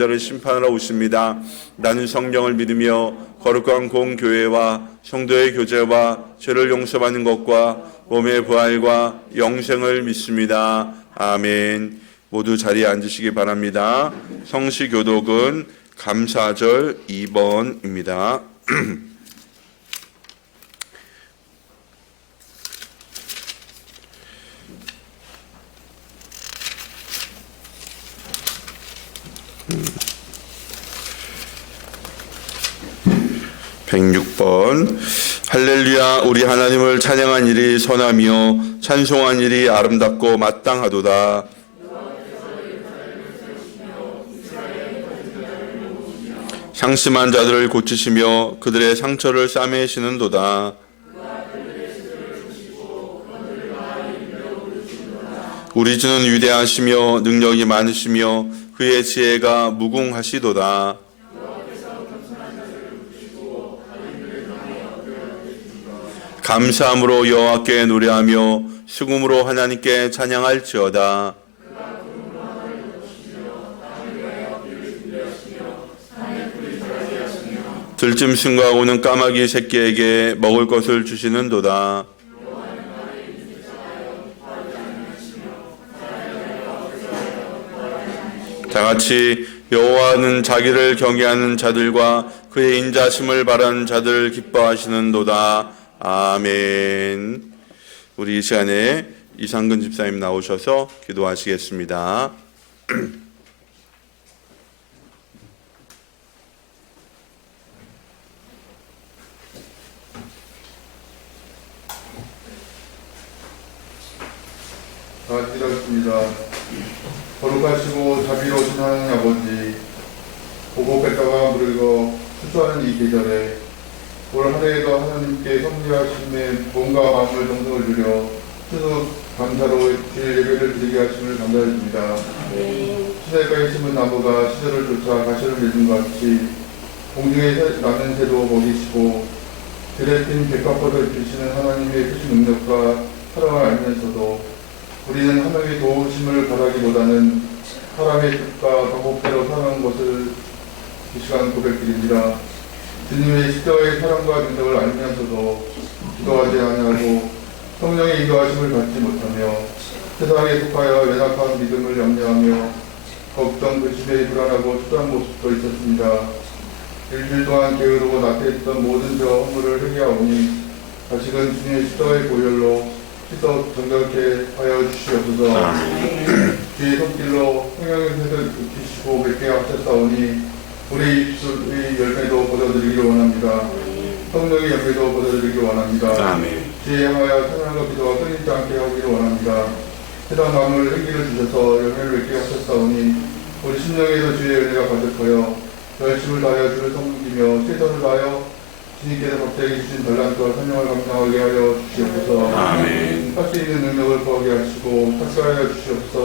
저를 심판하러 오십니다. 나는 성령을 믿으며 거룩한 공교회와 성도의 교제와 죄를 용서받는 것과 몸의 부활과 영생을 믿습니다. 아멘. 모두 자리에 앉으시기 바랍니다. 성시교독은 감사절 2번입니다. (106번) 할렐루야. 우리 하나님을 찬양한 일이 선하며 찬송한 일이 아름답고 마땅하도다. 상심한 자들을 고치시며 그들의 상처를 싸매시는도다. 우리 주는 위대하시며 능력이 많으시며 그의 지혜가 무궁하시도다. 감사함으로 여호와께 노래하며 수금으로 하나님께 찬양할지어다. 들짐승과 우는 까마귀 새끼에게 먹을 것을 주시는도다. 다같이 여호와는 자기를 경외하는 자들과 그의 인자심을 바라는 자들을 기뻐하시는도다. 아멘. 우리 이 시간에 이상근 집사님 나오셔서 기도하시겠습니다. 다 기도했습니다. 거룩하시고 자비로우신 하나님 아버지, 보고 뺐다가 물고 수수하는 이 계절에 올 한해에도 하나님께 성리하심에 몸과 마음을 정성을 들여 스스로 감사로 주의 예배를 드리게 하심을 감사드립니다. 시내가에 심은 나무가 시절을 쫓아 가시를 맺은 것 같이 공중에 나는 새도 먹이시고 들에 핀 백합꽃을 입히시는 하나님의 크신 능력과 사랑을 알면서도 우리는 하나님의 도우심을 바라기보다는 사람의 뜻과 방법대로 사는 것을 이 시간 고백드립니다. 주님의 십자가의 사랑과 능력을 알면서도 기도하지 아니하고 성령의 인도하심을 받지 못하며 세상에 속하여 연약한 믿음을 염려하며 걱정, 근심에 불안하고 초조한 모습도 있었습니다. 일주일 동안 게으르고 낙태했던 모든 저 허물을 회개하오니 다시금 주님의 십자가의 보혈로 씻어 정결케 하여 주시옵소서. 주의 손길로 성령의 새를 입히시고 맺게 하셨사오니 우리 입술의 열매도 거둬들이기를 원합니다. 성령의 열매도 거둬들이기를 원합니다. 주의 향하여 찬양과 기도가 끊이지 않게 하기를 원합니다. 세상 만물을 행기를 주셔서 열매를 맺게 하셨사오니 우리 심령에도 주의 열매가 가득하여 열심을 다하여 주를 섬기며 최선을 다하여 주님께서 갑자기 주신 달란트와 선명을 감당하게 하여 주시옵소서. 할 수 있는 능력을 구하게 하시고 탁사하여 주시옵소서.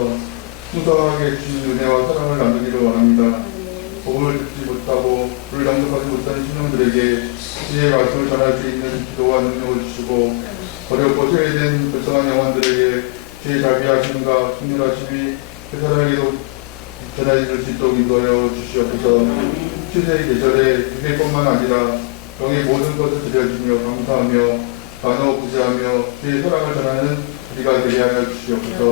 풍성하게 주신 은혜와 사랑을 나누기를 원합니다. 복음을 듣지 못하고 불을 영접하지 못하는 신령들에게 주의 말씀을 전할 수 있는 기도와 능력을 주시고 어렵고 소외된 불쌍한 영혼들에게 주의 자비하심과 충휼하심이 그 사람에게도 전해질 수 있도록 인도하여 주시옵소서. 추수의 계절에 기회뿐만 아니라 영의 모든 것을 드려주며 감사하며 나누어 구제하며 주의 사랑을 전하는 우리가 되게 하여 주시옵소서.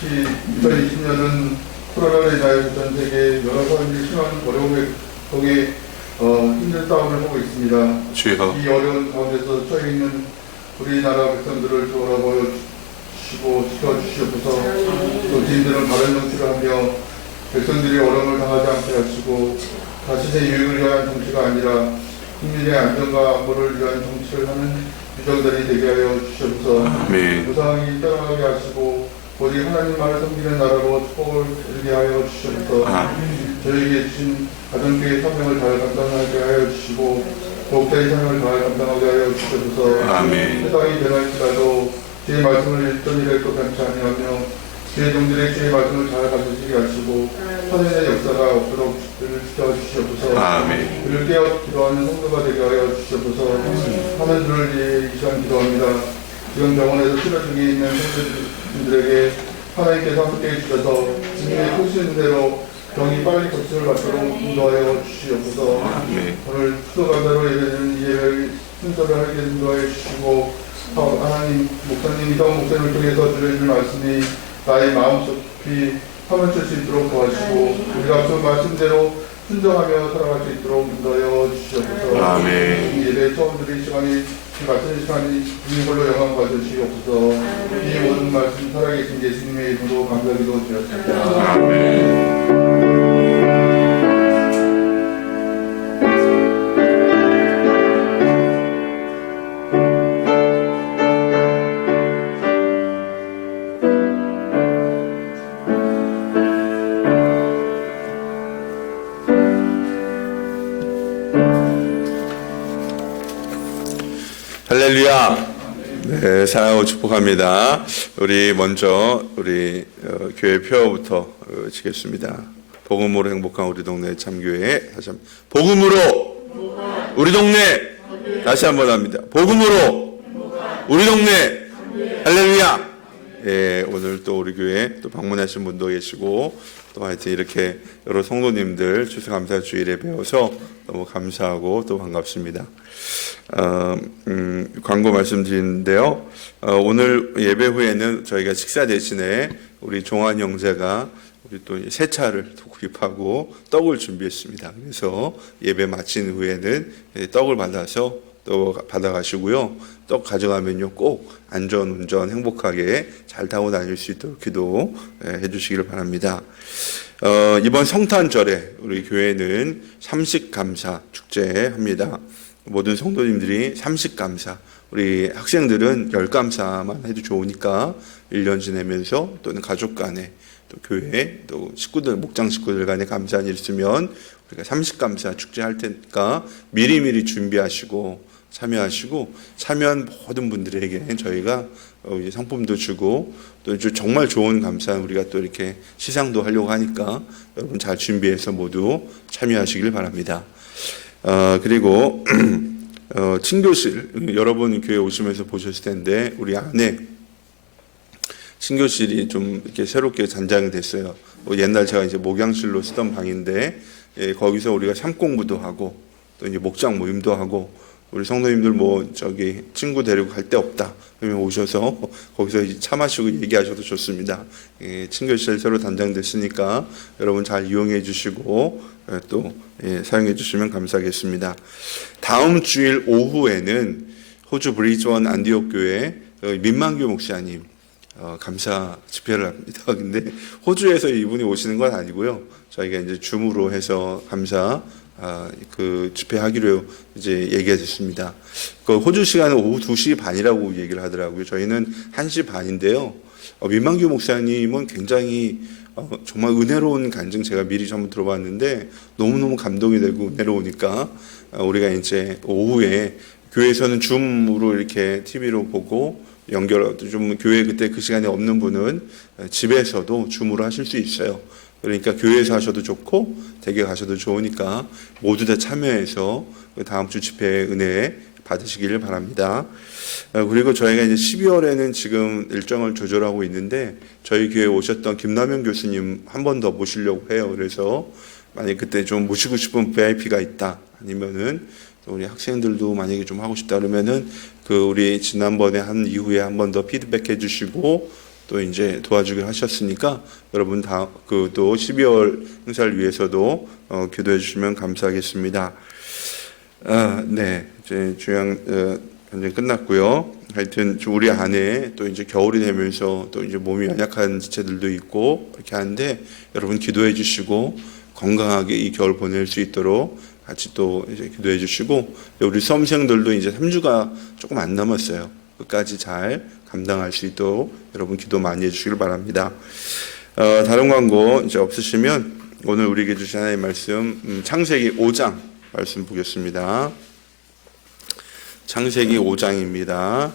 특히 2020년은 코로나로 인하여 전 세계 여러 사람들이 심한 어려움에 속에 힘든 싸움을 하고 있습니다. 주여. 이 어려운 가운데서 처해 있는 우리나라 백성들을 돌아보여 주시고 지켜주시옵소서. 또 주인들은 바른 정치를 하며 백성들이 어려움을 당하지 않게 하시고 자신의 유익을 위한 정치가 아니라 국민의 안전과 안보를 위한 정치를 하는 유정들이 되게 하여 주시옵소서. 무상히 떠나가게 하시고 오직 하나님만을 섬기는 나라로 축복을 이루게 하여 주시옵소서. 저에게 주신 가정교회 사명을 잘 감당하게 하여 주시고 목자의 사명을 잘 감당하게 하여 주시옵소서. 세상이 변할지라도 주의 말씀을 읽던 일에도 변치 아니하며 주의 종들의 주의 말씀을 잘 가르치게 하시고 선인의 역사가 없도록 주를 지켜주시옵소서. 그를 깨어 기도하는 성도가 되게 하여 주시옵소서. 하는 줄을 위해 이 시간 기도합니다. 지금 병원에서 치료 중에 있는 성도들에게 하나님께서 함께해 주셔서 주님의 크신대로 병이 빨리 고침을 받도록 인도하여 주시옵소서. 오늘 수도감사로 예배드리는 예배 순서를 하게 인도하여 주시고 하나님 목사님 이성 목사님을 통해서 들려주는 말씀이 나의 마음 깊이 파묻힐 수 있도록 도와주시고 우리가 그 말씀대로 순종하며 살아갈 수 있도록 인도하여 주시옵소서. 아멘. 예배 처음 드린 시간이 같은 시간이 주님 걸로 영광 받으시옵소서. 이 모든 말씀 살아계신 예수님의 이름으로 감사기도 드렸습니다. 아멘. 할렐루야. 네, 사랑하고 축복합니다. 우리 먼저 우리 교회 표부터 치겠습니다. 복음으로 행복한 우리 동네 참교회. 다시 한번 복음으로 우리 동네. 다시 한번 합니다. 복음으로 우리 동네. 할렐루야. 예, 오늘 또 우리 교회 또 방문하신 분도 계시고 또 하여튼 이렇게 여러 성도님들 추수감사 주일에 배워서 너무 감사하고 또 반갑습니다. 광고 말씀드리는데요. 오늘 예배 후에는 저희가 식사 대신에 우리 종환 형제가 우리 또 새 차를 구입하고 떡을 준비했습니다. 그래서 예배 마친 후에는 떡을 받아서 또 받아가시고요. 떡 가져가면요 꼭 안전운전 행복하게 잘 타고 다닐 수 있도록 기도해 주시기를 바랍니다. 이번 성탄절에 우리 교회는 삼식감사 축제합니다. 모든 성도님들이 삼식감사, 우리 학생들은 열감사만 해도 좋으니까 1년 지내면서 또는 가족 간에 또 교회 또 식구들 목장 식구들 간에 감사한 일 있으면 우리가 삼식감사 축제 할 테니까 미리미리 준비하시고 참여하시고 참여한 모든 분들에게 저희가 상품도 주고 또 정말 좋은 감사 우리가 또 이렇게 시상도 하려고 하니까 여러분 잘 준비해서 모두 참여하시길 바랍니다. 그리고 친교실 여러분 교회 오시면서 보셨을 텐데 우리 안에 친교실이 좀 이렇게 새롭게 잔장이 됐어요. 옛날 제가 이제 목양실로 쓰던 방인데 거기서 우리가 삶공부도 하고 또 이제 목장 모임도 하고 우리 성도님들 뭐 저기 친구 데리고 갈 데 없다 그러면 오셔서 거기서 이제 차 마시고 얘기하셔도 좋습니다. 친교실 새로 단장됐으니까 여러분 잘 이용해 주시고 또 사용해 주시면 감사하겠습니다. 다음 주일 오후에는 호주 브리즈번 안디옥 교회 민만교 목사님 감사 집회를 합니다. 근데 호주에서 이분이 오시는 건 아니고요. 저희가 이제 줌으로 해서 감사 그 집회하기로 이제 얘기가 됐습니다. 그 호주 시간은 오후 2시 반이라고 얘기를 하더라고요. 저희는 1시 반인데요. 민만규 목사님은 굉장히 정말 은혜로운 간증 제가 미리 전부 들어봤는데 너무너무 감동이 되고 은혜로우니까 우리가 이제 오후에 교회에서는 줌으로 이렇게 TV로 보고 좀 교회 그때 그 시간에 없는 분은 집에서도 줌으로 하실 수 있어요. 그러니까 교회에서 하셔도 좋고 댁에 가셔도 좋으니까 모두 다 참여해서 다음 주 집회 은혜 받으시기를 바랍니다. 그리고 저희가 이제 12월에는 지금 일정을 조절하고 있는데 저희 교회에 오셨던 김남현 교수님 한 번 더 모시려고 해요. 그래서 만약 그때 좀 모시고 싶은 VIP가 있다 아니면은 우리 학생들도 만약에 좀 하고 싶다 그러면은 그 우리 지난번에 한 이후에 한 번 더 피드백해 주시고 또 이제 도와주기로 하셨으니까 여러분 다 그 또 12월 행사를 위해서도 기도해 주시면 감사하겠습니다. 네, 이제 주양 현재 끝났고요. 하여튼 우리 안에 또 이제 겨울이 되면서 또 이제 몸이 연약한 지체들도 있고 이렇게 하는데 여러분 기도해 주시고 건강하게 이 겨울 보낼 수 있도록 같이 또 이제 기도해 주시고 우리 수험생들도 이제 3주가 조금 안 남았어요. 끝까지 잘 감당할 수 있도록 여러분 기도 많이 해주시길 바랍니다. 다른 광고 이제 없으시면 오늘 우리에게 주신 하나님의 말씀 창세기 5장 말씀 보겠습니다. 창세기 5장입니다.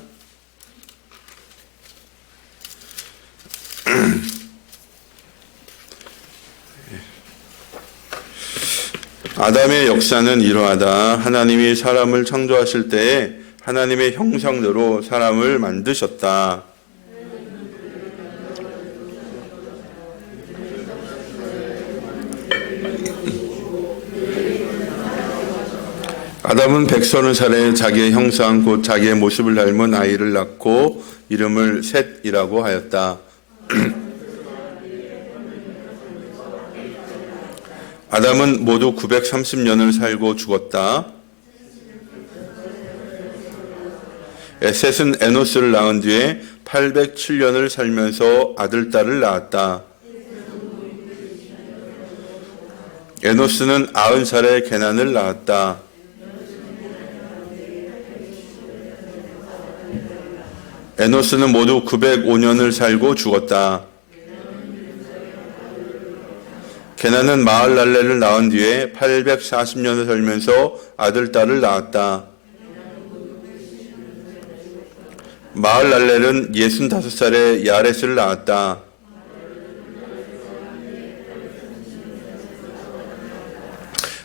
아담의 역사는 이러하다. 하나님이 사람을 창조하실 때에 하나님의 형상대로 사람을 만드셨다. 아담은 130살에 자기의 형상 곧 자기의 모습을 닮은 아이를 낳고 이름을 셋이라고 하였다. 아담은 모두 930년을 살고 죽었다. 셋은 에노스를 낳은 뒤에 807년을 살면서 아들, 딸을 낳았다. 에노스는 90살에 게난을 낳았다. 에노스는 모두 905년을 살고 죽었다. 게난은 마할랄렐을 낳은 뒤에 840년을 살면서 아들, 딸을 낳았다. 마할랄렐은 65살에 야렛을 낳았다.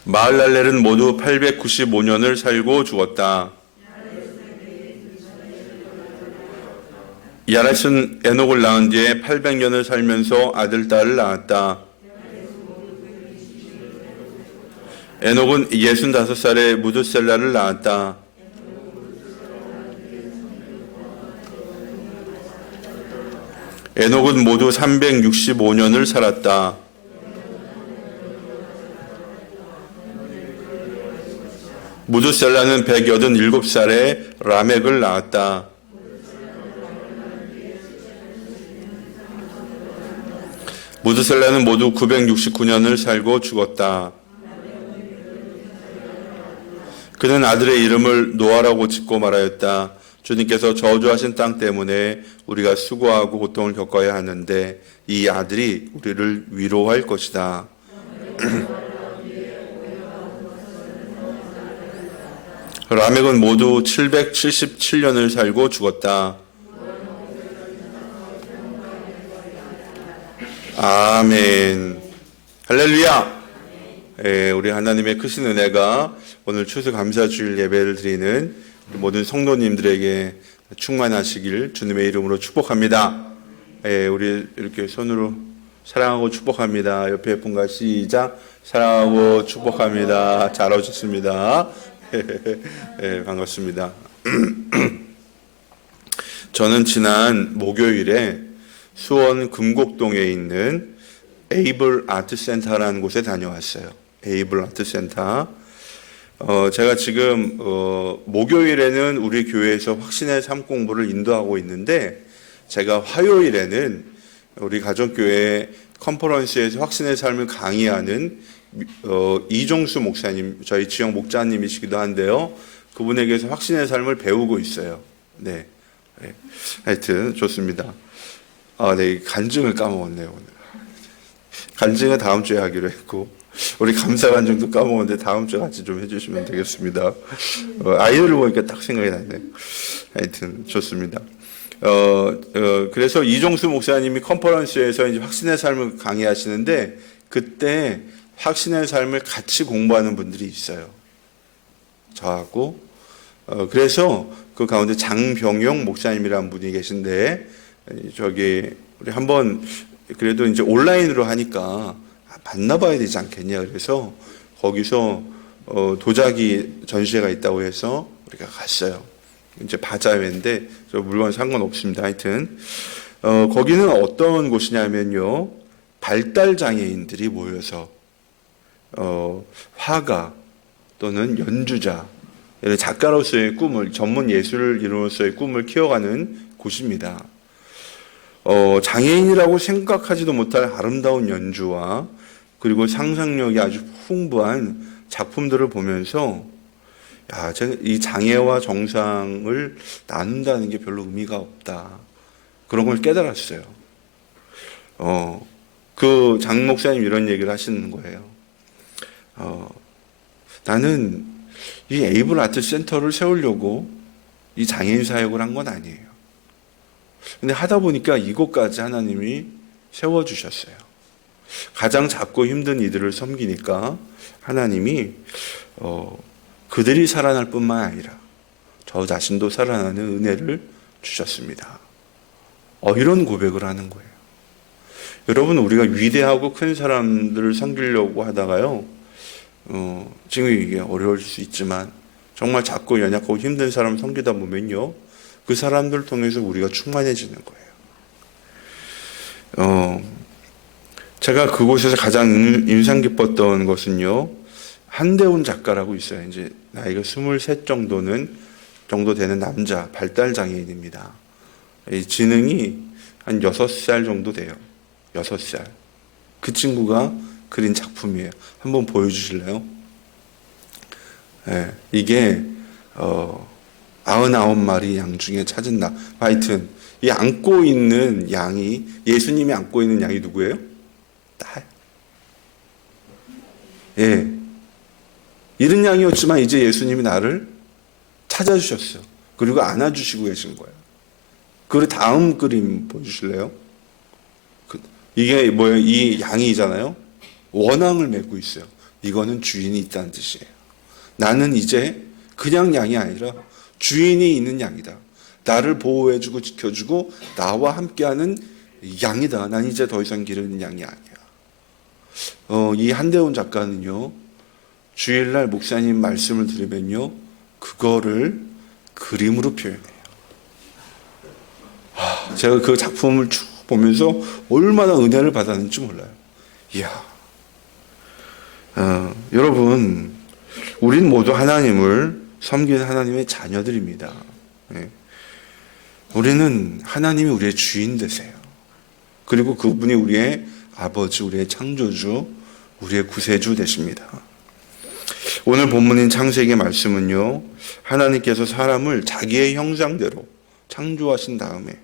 마할랄렐은 모두 895년을 살고 죽었다. 야렛은 에녹을 낳은 뒤에 800년을 살면서 아들, 딸을 낳았다. 에녹은 65살에 무드셀라를 낳았다. 에녹은 모두 365년을 살았다. 무드셀라는 187살에 라멕을 낳았다. 무드셀라는 모두 969년을 살고 죽었다. 그는 아들의 이름을 노아라고 짓고 말하였다. 주님께서 저주하신 땅 때문에 우리가 수고하고 고통을 겪어야 하는데 이 아들이 우리를 위로할 것이다. 라멕은 모두 777년을 살고 죽었다. 아멘. 할렐루야. 우리 하나님의 크신 은혜가 오늘 추수감사주일 예배를 드리는 모든 성도님들에게 충만하시길 주님의 이름으로 축복합니다. 우리 이렇게 손으로 사랑하고 축복합니다. 옆에 분과 시작. 사랑하고 축복합니다. 잘 오셨습니다. 반갑습니다. 저는 지난 목요일에 수원 금곡동에 있는 에이블 아트센터라는 곳에 다녀왔어요. 에이블 아트센터. 제가 지금 목요일에는 우리 교회에서 확신의 삶 공부를 인도하고 있는데 제가 화요일에는 우리 가족교회 컨퍼런스에서 확신의 삶을 강의하는 이종수 목사님, 저희 지역 목자님이시기도 한데요. 그분에게서 확신의 삶을 배우고 있어요. 네. 하여튼 좋습니다. 네, 간증을 까먹었네요, 오늘. 간증은 다음 주에 하기로 했고, 우리 감사 간증도 까먹었는데 다음 주에 같이 좀 해주시면 되겠습니다. 아이들을 보니까 딱 생각이 나네요. 하여튼 좋습니다. 그래서 이종수 목사님이 컨퍼런스에서 이제 확신의 삶을 강의하시는데 그때 확신의 삶을 같이 공부하는 분들이 있어요. 저하고. 그래서 그 가운데 장병용 목사님이라는 분이 계신데 저기 우리 한번 그래도 이제 온라인으로 하니까 만나봐야 되지 않겠냐 그래서 거기서 도자기 전시회가 있다고 해서 우리가 갔어요. 이제 바자회인데 저 물건 상관없습니다. 하여튼 거기는 어떤 곳이냐면요, 발달 장애인들이 모여서 화가 또는 연주자, 작가로서의 꿈을, 전문 예술인으로서의 꿈을 키워가는 곳입니다. 장애인이라고 생각하지도 못할 아름다운 연주와 그리고 상상력이 아주 풍부한 작품들을 보면서 제가 이 장애와 정상을 나눈다는 게 별로 의미가 없다. 그런 걸 깨달았어요. 그 장 목사님 이런 얘기를 하시는 거예요. 나는 이 에이블 아트 센터를 세우려고 이 장애인 사역을 한 건 아니에요. 근데 하다 보니까 이곳까지 하나님이 세워주셨어요. 가장 작고 힘든 이들을 섬기니까 하나님이 그들이 살아날 뿐만 아니라 저 자신도 살아나는 은혜를 주셨습니다. 이런 고백을 하는 거예요. 여러분, 우리가 위대하고 큰 사람들을 섬기려고 하다가요, 지금 이게 어려울 수 있지만 정말 작고 연약하고 힘든 사람 섬기다 보면요, 그 사람들 통해서 우리가 충만해지는 거예요. 제가 그곳에서 가장 인상 깊었던 것은요, 한대훈 작가라고 있어요. 이제 나이가 23 정도 되는 남자 발달 장애인입니다. 이 지능이 한 6살 정도 돼요. 6살. 그 친구가 그린 작품이에요. 한번 보여주실래요? 네, 이게 99마리 양 중에 찾은 나. 하여튼 이 안고 있는 양이, 예수님이 안고 있는 양이 누구예요? 딸. 예. 이런 양이었지만 이제 예수님이 나를 찾아주셨어요. 그리고 안아주시고 계신 거예요. 그 다음 그림 보여주실래요? 이게 뭐예요? 이 양이잖아요. 원앙을 메고 있어요. 이거는 주인이 있다는 뜻이에요. 나는 이제 그냥 양이 아니라 주인이 있는 양이다. 나를 보호해주고 지켜주고 나와 함께하는 양이다. 난 이제 더 이상 기르는 양이 아니야. 이 한대훈 작가는요, 주일날 목사님 말씀을 들으면요, 그거를 그림으로 표현해요. 제가 그 작품을 쭉 보면서 얼마나 은혜를 받았는지 몰라요. 이야, 여러분, 우린 모두 하나님을 섬기는 하나님의 자녀들입니다. 네. 우리는 하나님이 우리의 주인 되세요. 그리고 그분이 우리의 아버지, 우리의 창조주, 우리의 구세주 되십니다. 오늘 본문인 창세기 말씀은요, 하나님께서 사람을 자기의 형상대로 창조하신 다음에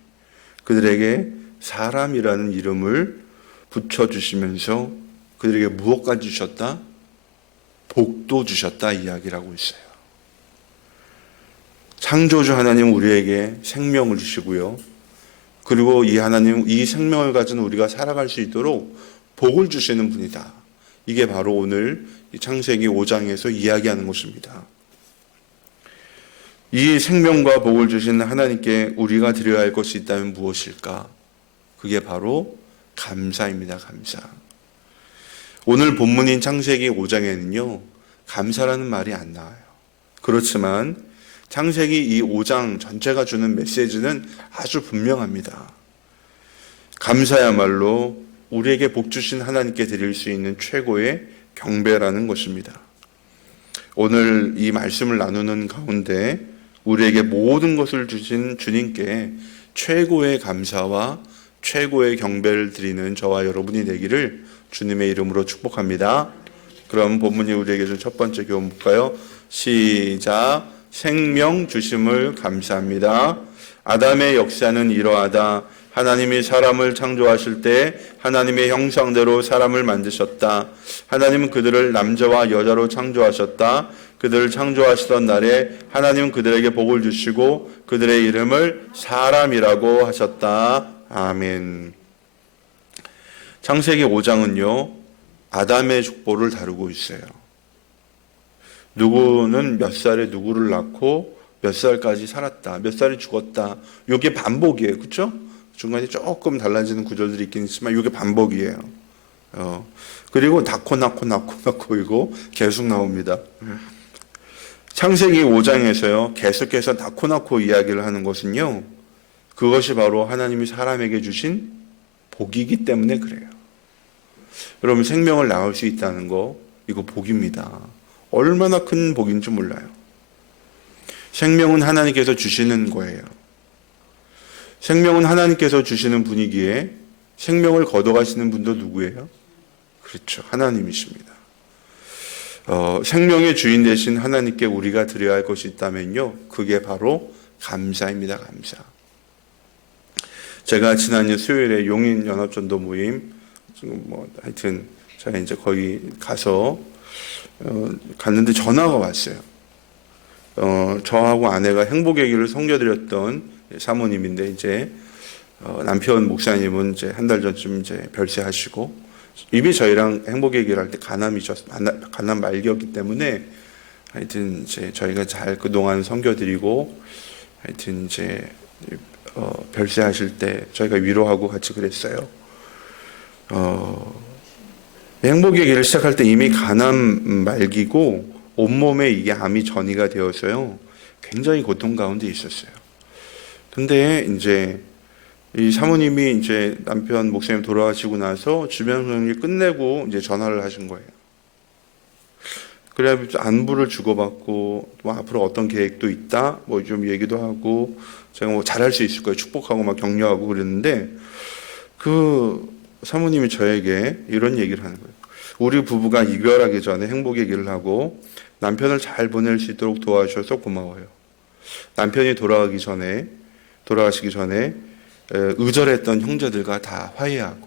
그들에게 사람이라는 이름을 붙여주시면서 그들에게 무엇까지 주셨다? 복도 주셨다 이야기를 하고 있어요. 창조주 하나님 우리에게 생명을 주시고요. 그리고 이 하나님, 이 생명을 가진 우리가 살아갈 수 있도록 복을 주시는 분이다. 이게 바로 오늘 창세기 5장에서 이야기하는 것입니다. 이 생명과 복을 주신 하나님께 우리가 드려야 할 것이 있다면 무엇일까? 그게 바로 감사입니다. 감사. 오늘 본문인 창세기 5장에는요, 감사라는 말이 안 나와요. 그렇지만 창세기 이 5장 전체가 주는 메시지는 아주 분명합니다. 감사야말로 우리에게 복 주신 하나님께 드릴 수 있는 최고의 경배라는 것입니다. 오늘 이 말씀을 나누는 가운데 우리에게 모든 것을 주신 주님께 최고의 감사와 최고의 경배를 드리는 저와 여러분이 되기를 주님의 이름으로 축복합니다. 그럼 본문이 우리에게 준 첫 번째 교훈 볼까요? 시작. 생명 주심을 감사합니다. 아담의 역사는 이러하다. 하나님이 사람을 창조하실 때 하나님의 형상대로 사람을 만드셨다. 하나님은 그들을 남자와 여자로 창조하셨다. 그들을 창조하시던 날에 하나님은 그들에게 복을 주시고 그들의 이름을 사람이라고 하셨다. 아멘. 창세기 5장은요, 아담의 족보를 다루고 있어요. 누구는 몇 살에 누구를 낳고 몇 살까지 살았다, 몇 살에 죽었다. 이게 반복이에요. 그렇죠? 중간에 조금 달라지는 구절들이 있긴 있지만 이게 반복이에요. 그리고 낳고 이거 계속 나옵니다. 창세기 5장에서요, 계속해서 낳고 이야기를 하는 것은요, 그것이 바로 하나님이 사람에게 주신 복이기 때문에 그래요. 여러분, 생명을 낳을 수 있다는 거, 이거 복입니다. 얼마나 큰 복인지 몰라요. 생명은 하나님께서 주시는 거예요. 생명은 하나님께서 주시는 분이기에 생명을 걷어가시는 분도 누구예요? 그렇죠. 하나님이십니다. 생명의 주인 되신 하나님께 우리가 드려야 할 것이 있다면요, 그게 바로 감사입니다. 감사. 제가 지난주 수요일에 용인 연합전도 모임, 지금 하여튼 제가 이제 거기 가서 갔는데 전화가 왔어요. 저하고 아내가 행복의 길을 섬겨드렸던 사모님인데 이제 남편 목사님은 이제 한 달 전쯤 이제 별세하시고, 이미 저희랑 행복의 길 할 때 가난 말기였기 때문에 하여튼 이제 저희가 잘 그동안 섬겨드리고, 하여튼 이제 별세하실 때 저희가 위로하고 같이 그랬어요. 행복의 길을 시작할 때 이미 간암 말기고 온몸에 이게 암이 전이가 되어서요. 굉장히 고통 가운데 있었어요. 근데 이제 이 사모님이 이제 남편 목사님 돌아가시고 나서 주변 정리 끝내고 이제 전화를 하신 거예요. 그래 안부를 주고받고 뭐 앞으로 어떤 계획도 있다 뭐 좀 얘기도 하고 제가 뭐 잘할 수 있을 거예요 축복하고 막 격려하고 그랬는데 그 사모님이 저에게 이런 얘기를 하는 거예요. 우리 부부가 이별하기 전에 행복의 길을 하고 남편을 잘 보낼 수 있도록 도와주셔서 고마워요. 남편이 돌아가시기 전에 의절했던 형제들과 다 화해하고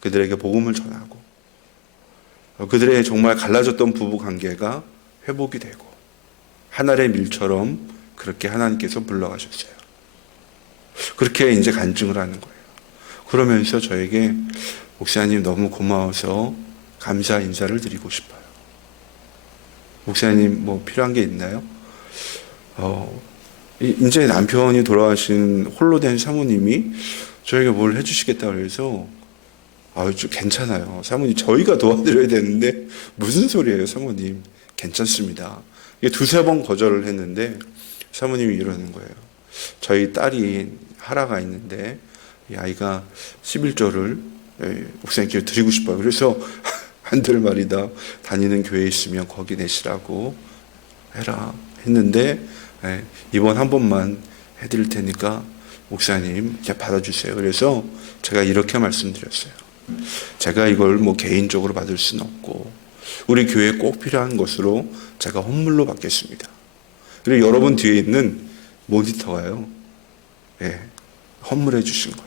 그들에게 복음을 전하고 그들의 정말 갈라졌던 부부 관계가 회복이 되고 하늘의 밀처럼 그렇게 하나님께서 불러가셨어요. 그렇게 이제 간증을 하는 거예요. 그러면서 저에게 목사님 너무 고마워서 감사 인사를 드리고 싶어요. 목사님 뭐 필요한 게 있나요? 이제 남편이 돌아가신 홀로 된 사모님이 저에게 뭘 해주시겠다고 해서 좀 괜찮아요. 사모님 저희가 도와드려야 되는데 무슨 소리예요 사모님. 괜찮습니다. 이게 두세 번 거절을 했는데 사모님이 이러는 거예요. 저희 딸이 하라가 있는데 이 아이가 11조를 목사님께 드리고 싶어요. 그래서 안 될 말이다. 다니는 교회에 있으면 거기 내시라고 해라 했는데 이번 한 번만 해드릴 테니까 목사님 이제 받아주세요. 그래서 제가 이렇게 말씀드렸어요. 제가 이걸 뭐 개인적으로 받을 수는 없고 우리 교회에 꼭 필요한 것으로 제가 헌물로 받겠습니다. 그리고 여러분 뒤에 있는 모니터가요. 헌물해 주신 거예요.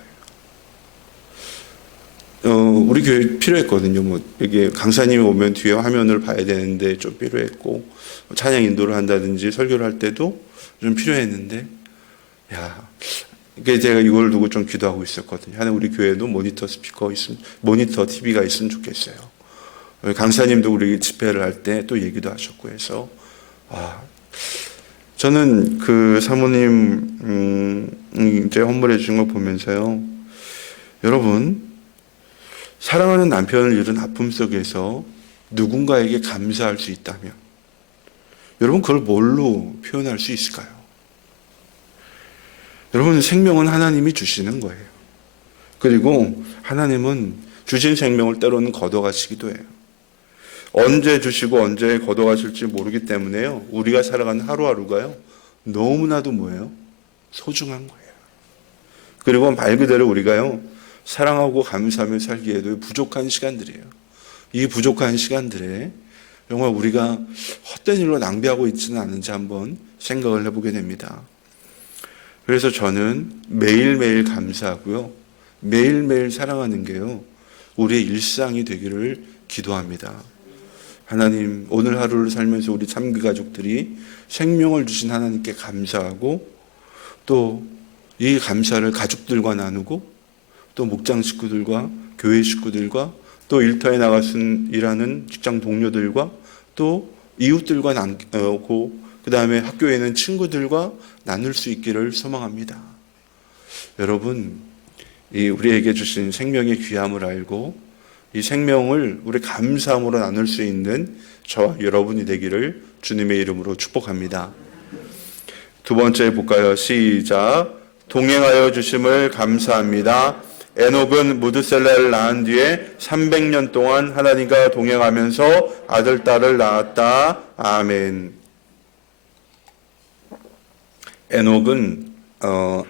우리 교회 필요했거든요. 뭐 이게 강사님이 오면 뒤에 화면을 봐야 되는데 좀 필요했고 찬양 인도를 한다든지 설교를 할 때도 좀 필요했는데 이게 제가 이걸 두고 좀 기도하고 있었거든요. 하나 우리 교회도 모니터 TV가 있으면 좋겠어요. 강사님도 우리 집회를 할 때 또 얘기도 하셨고 해서 저는 그 사모님 이제 헌물해 주신 거 보면서요. 여러분 사랑하는 남편을 잃은 아픔 속에서 누군가에게 감사할 수 있다면 여러분 그걸 뭘로 표현할 수 있을까요? 여러분 생명은 하나님이 주시는 거예요. 그리고 하나님은 주신 생명을 때로는 걷어가시기도 해요. 언제 주시고 언제 걷어가실지 모르기 때문에요. 우리가 살아가는 하루하루가요. 너무나도 뭐예요? 소중한 거예요. 그리고 말 그대로 우리가요. 사랑하고 감사하며 살기에도 부족한 시간들이에요. 이 부족한 시간들에 정말 우리가 헛된 일로 낭비하고 있지는 않은지 한번 생각을 해보게 됩니다. 그래서 저는 매일매일 감사하고요. 매일매일 사랑하는 게요. 우리의 일상이 되기를 기도합니다. 하나님 오늘 하루를 살면서 우리 참기 가족들이 생명을 주신 하나님께 감사하고 또 이 감사를 가족들과 나누고 또 목장 식구들과 교회 식구들과 또 일터에 나가서 일하는 직장 동료들과 또 이웃들과 나누고 그 다음에 학교에 있는 친구들과 나눌 수 있기를 소망합니다. 여러분 우리에게 주신 생명의 귀함을 알고 이 생명을 우리 감사함으로 나눌 수 있는 저와 여러분이 되기를 주님의 이름으로 축복합니다. 두 번째 볼까요? 시작. 동행하여 주심을 감사합니다. 에녹은 무드셀라를 낳은 뒤에 300년 동안 하나님과 동행하면서 아들, 딸을 낳았다. 아멘. 에녹은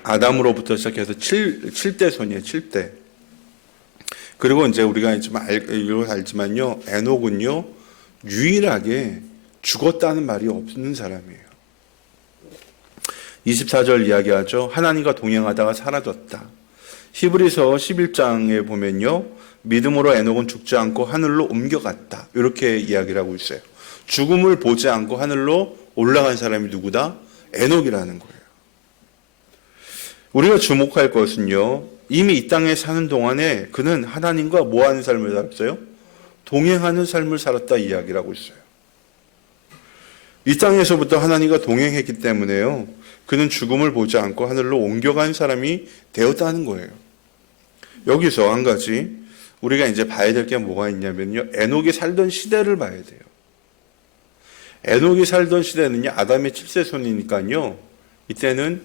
아담으로부터 시작해서 7대 손이에요. 7대. 그리고 이제 우리가 알지만요. 에녹은요. 유일하게 죽었다는 말이 없는 사람이에요. 24절 이야기하죠. 하나님과 동행하다가 사라졌다. 히브리서 11장에 보면요. 믿음으로 에녹은 죽지 않고 하늘로 옮겨갔다. 이렇게 이야기를 하고 있어요. 죽음을 보지 않고 하늘로 올라간 사람이 누구다? 에녹이라는 거예요. 우리가 주목할 것은요. 이미 이 땅에 사는 동안에 그는 하나님과 뭐하는 삶을 살았어요? 동행하는 삶을 살았다 이야기를 하고 있어요. 이 땅에서부터 하나님과 동행했기 때문에요. 그는 죽음을 보지 않고 하늘로 옮겨간 사람이 되었다는 거예요. 여기서 한 가지 우리가 이제 봐야 될 게 뭐가 있냐면요. 에녹이 살던 시대를 봐야 돼요. 에녹이 살던 시대는요. 아담의 7세손이니까요. 이때는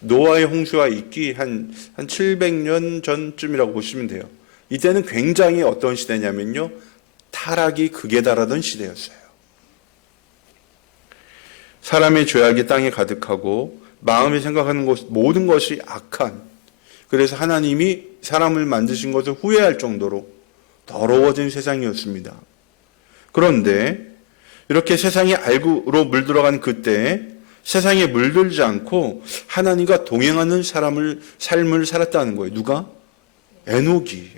노아의 홍수가 있기 한 700년 전쯤이라고 보시면 돼요. 이때는 굉장히 어떤 시대냐면요. 타락이 극에 달하던 시대였어요. 사람의 죄악이 땅에 가득하고 마음이 생각하는 모든 것이 악한, 그래서 하나님이 사람을 만드신 것을 후회할 정도로 더러워진 세상이었습니다. 그런데 이렇게 세상이 알고로 물들어간 그때 세상에 물들지 않고 하나님과 동행하는 삶을 살았다는 거예요. 누가? 에녹이.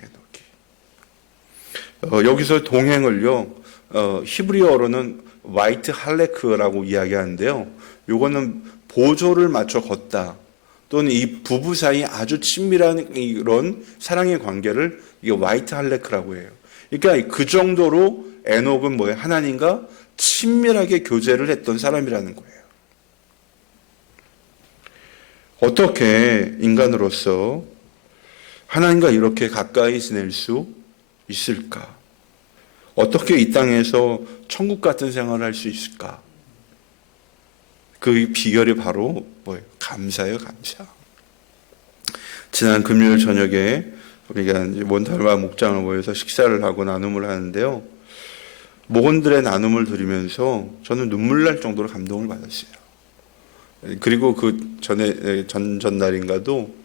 여기서 동행을요, 히브리어로는 화이트 할레크라고 이야기하는데요. 요거는 보조를 맞춰 걷다, 또는 이 부부 사이 아주 친밀한 이런 사랑의 관계를 이게 화이트 할레크라고 해요. 그러니까 그 정도로 에녹은 뭐예요? 하나님과 친밀하게 교제를 했던 사람이라는 거예요. 어떻게 인간으로서 하나님과 이렇게 가까이 지낼 수 있을까? 어떻게 이 땅에서 천국 같은 생활을 할 수 있을까? 그 비결이 바로 뭐예요? 감사예요, 감사. 지난 금요일 저녁에 우리가 이제 몬탈바 목장을 모여서 식사를 하고 나눔을 하는데요. 목원들의 나눔을 들으면서 저는 눈물 날 정도로 감동을 받았어요. 그리고 그 전날인가도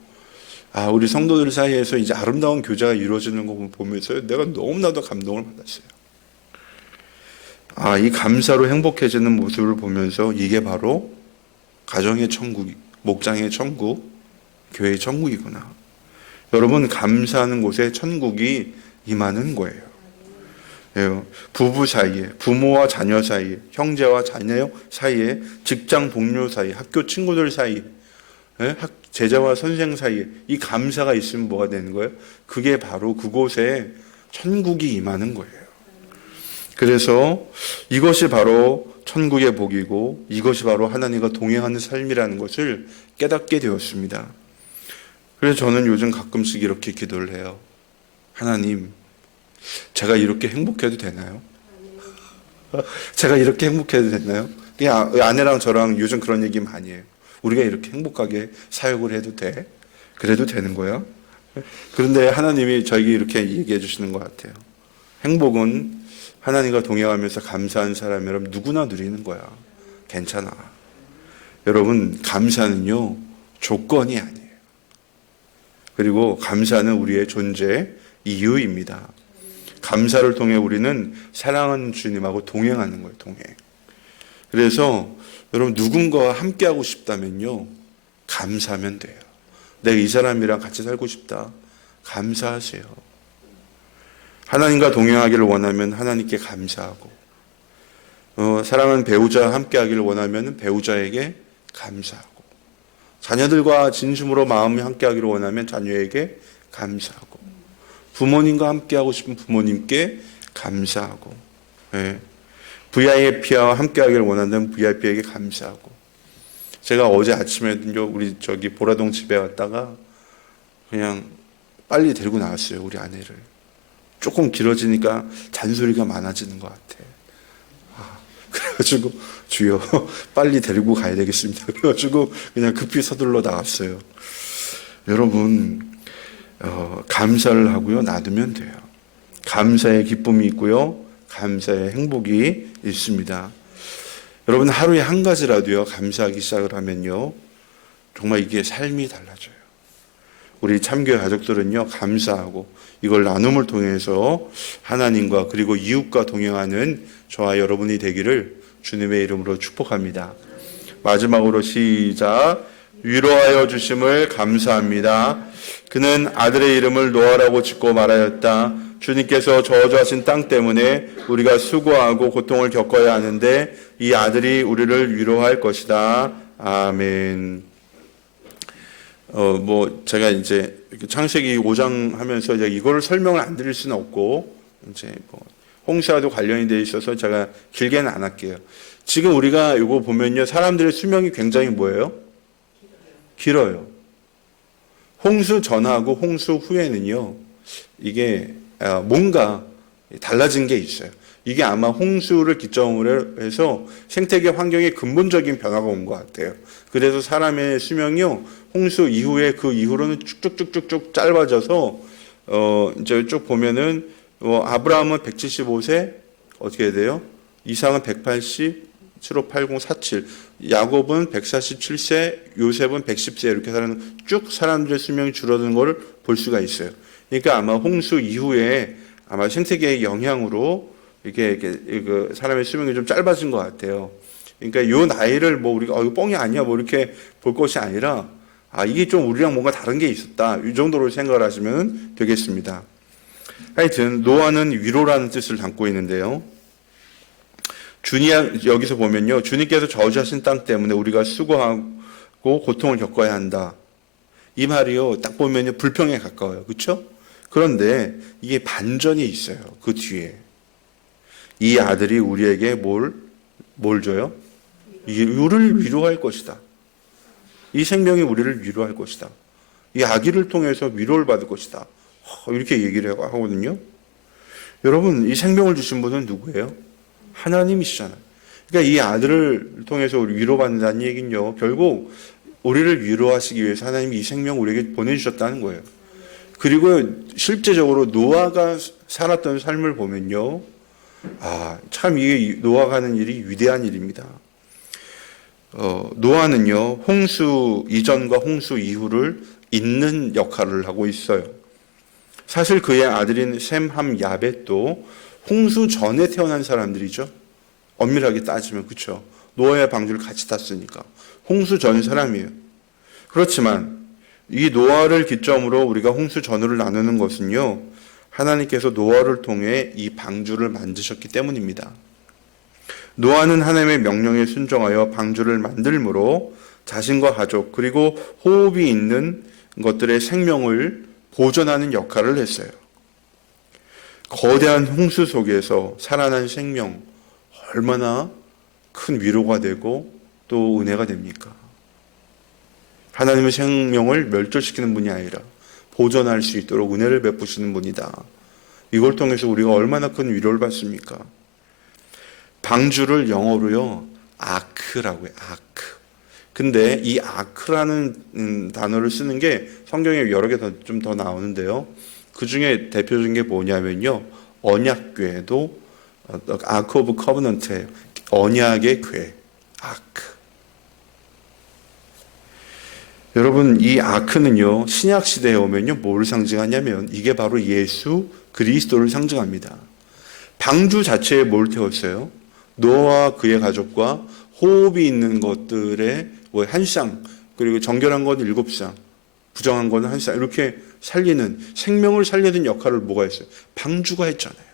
우리 성도들 사이에서 이제 아름다운 교제가 이루어지는 거 보면서 내가 너무나도 감동을 받았어요. 이 감사로 행복해지는 모습을 보면서 이게 바로 가정의 천국, 목장의 천국, 교회의 천국이구나. 여러분, 감사하는 곳에 천국이 임하는 거예요. 부부 사이에, 부모와 자녀 사이에, 형제와 자녀 사이에, 직장 동료 사이에, 학교 친구들 사이에, 제자와 선생 사이에 이 감사가 있으면 뭐가 되는 거예요? 그게 바로 그곳에 천국이 임하는 거예요. 그래서 이것이 바로 천국의 복이고 이것이 바로 하나님과 동행하는 삶이라는 것을 깨닫게 되었습니다. 그래서 저는 요즘 가끔씩 이렇게 기도를 해요. 하나님, 제가 이렇게 행복해도 되나요? 제가 이렇게 행복해도 되나요? 아내랑 저랑 요즘 그런 얘기 많이 해요. 우리가 이렇게 행복하게 사역을 해도 돼? 그래도 되는 거야? 그런데 하나님이 저에게 이렇게 얘기해 주시는 것 같아요. 행복은 하나님과 동행하면서 감사한 사람 여러분 누구나 누리는 거야. 괜찮아. 여러분, 감사는요, 조건이 아니에요. 그리고 감사는 우리의 존재 이유입니다. 감사를 통해 우리는 사랑하는 주님하고 동행하는 거예요. 동행. 그래서 여러분, 누군가와 함께하고 싶다면요, 감사하면 돼요. 내가 이 사람이랑 같이 살고 싶다. 감사하세요. 하나님과 동행하기를 원하면 하나님께 감사하고, 사랑하는 배우자와 함께하기를 원하면 배우자에게 감사하고, 자녀들과 진심으로 마음이 함께하기를 원하면 자녀에게 감사하고, 부모님과 함께하고 싶은 부모님께 감사하고, VIP와 함께하기를 원한다면 VIP에게 감사하고. 제가 어제 아침에요, 우리 보라동 집에 갔다가 그냥 빨리 데리고 나왔어요, 우리 아내를. 조금 길어지니까 잔소리가 많아지는 것 같아. 그래가지고 주여 빨리 데리고 가야 되겠습니다. 그래가지고 그냥 급히 서둘러 나갔어요. 여러분, 감사를 하고요, 놔두면 돼요. 감사의 기쁨이 있고요, 감사의 행복이 있습니다. 여러분, 하루에 한 가지라도요 감사하기 시작을 하면요, 정말 이게 삶이 달라져요. 우리 참교회 가족들은요, 감사하고 이걸 나눔을 통해서 하나님과 그리고 이웃과 동행하는 저와 여러분이 되기를 주님의 이름으로 축복합니다. 마지막으로 시작. 위로하여 주심을 감사합니다. 그는 아들의 이름을 노아라고 짓고 말하였다. 주님께서 저주하신 땅 때문에 우리가 수고하고 고통을 겪어야 하는데 이 아들이 우리를 위로할 것이다. 아멘. 제가 이제 창세기 5장 하면서 이거를 설명을 안 드릴 수는 없고, 이제 홍수와도 관련이 돼 있어서 제가 길게는 안 할게요. 지금 우리가 이거 보면요, 사람들의 수명이 굉장히 뭐예요? 길어요. 홍수 전하고 홍수 후에는요, 이게 뭔가 달라진 게 있어요. 이게 아마 홍수를 기점으로 해서 생태계 환경에 근본적인 변화가 온 것 같아요. 그래서 사람의 수명이요, 홍수 이후에 그 이후로는 쭉쭉쭉쭉쭉 짧아져서 이제 쭉 보면은 아브라함은 175세 어떻게 해야 돼요? 이삭은 180, 75, 80, 47, 야곱은 147세, 요셉은 110세 이렇게 사는 쭉 사람들의 수명이 줄어드는 것을 볼 수가 있어요. 그러니까 아마 홍수 이후에 아마 생태계의 영향으로 이렇게 그 사람의 수명이 좀 짧아진 것 같아요. 그러니까 요 나이를 뭐 우리가 이거 뻥이 아니야 뭐 이렇게 볼 것이 아니라 이게 좀 우리랑 뭔가 다른 게 있었다 이 정도로 생각을 하시면 되겠습니다. 하여튼 노아는 위로라는 뜻을 담고 있는데요. 여기서 보면요, 주님께서 저주하신 땅 때문에 우리가 수고하고 고통을 겪어야 한다. 이 말이요, 딱 보면요 불평에 가까워요, 그렇죠? 그런데 이게 반전이 있어요. 그 뒤에 이 아들이 우리에게 뭘 줘요? 우리를 위로할 것이다. 이 생명이 우리를 위로할 것이다. 이 아기를 통해서 위로를 받을 것이다. 이렇게 얘기를 하거든요. 여러분, 이 생명을 주신 분은 누구예요? 하나님이시잖아요. 그러니까 이 아들을 통해서 우리 위로받는다는 얘기는요, 결국 우리를 위로하시기 위해서 하나님이 이 생명을 우리에게 보내주셨다는 거예요. 그리고 실제적으로 노아가 살았던 삶을 보면요, 참 이게 노아가 하는 일이 위대한 일입니다. 노아는요, 홍수 이전과 홍수 이후를 잇는 역할을 하고 있어요. 사실 그의 아들인 셈, 함, 야벳도 홍수 전에 태어난 사람들이죠. 엄밀하게 따지면 그렇죠. 노아의 방주를 같이 탔으니까 홍수 전 사람이에요. 그렇지만 이 노아를 기점으로 우리가 홍수 전후를 나누는 것은요, 하나님께서 노아를 통해 이 방주를 만드셨기 때문입니다. 노아는 하나님의 명령에 순종하여 방주를 만들므로 자신과 가족 그리고 호흡이 있는 것들의 생명을 보존하는 역할을 했어요. 거대한 홍수 속에서 살아난 생명, 얼마나 큰 위로가 되고 또 은혜가 됩니까? 하나님의 생명을 멸절시키는 분이 아니라 보존할 수 있도록 은혜를 베푸시는 분이다. 이걸 통해서 우리가 얼마나 큰 위로를 받습니까? 방주를 영어로요, 아크라고 해요. 아크. 근데 이 아크라는 단어를 쓰는 게 성경에 여러 개 좀 더 나오는데요. 그 중에 대표적인 게 뭐냐면요, 언약궤도 아크 오브 커버넌트예요. 언약의 궤, 아크. 여러분, 이 아크는요, 신약 시대에 오면요, 뭘 상징하냐면 이게 바로 예수 그리스도를 상징합니다. 방주 자체에 뭘 태웠어요? 노아와 그의 가족과 호흡이 있는 것들의 한 쌍, 그리고 정결한 건 7쌍, 부정한 건 한 쌍, 이렇게 살리는, 생명을 살리는 역할을 뭐가 했어요? 방주가 했잖아요.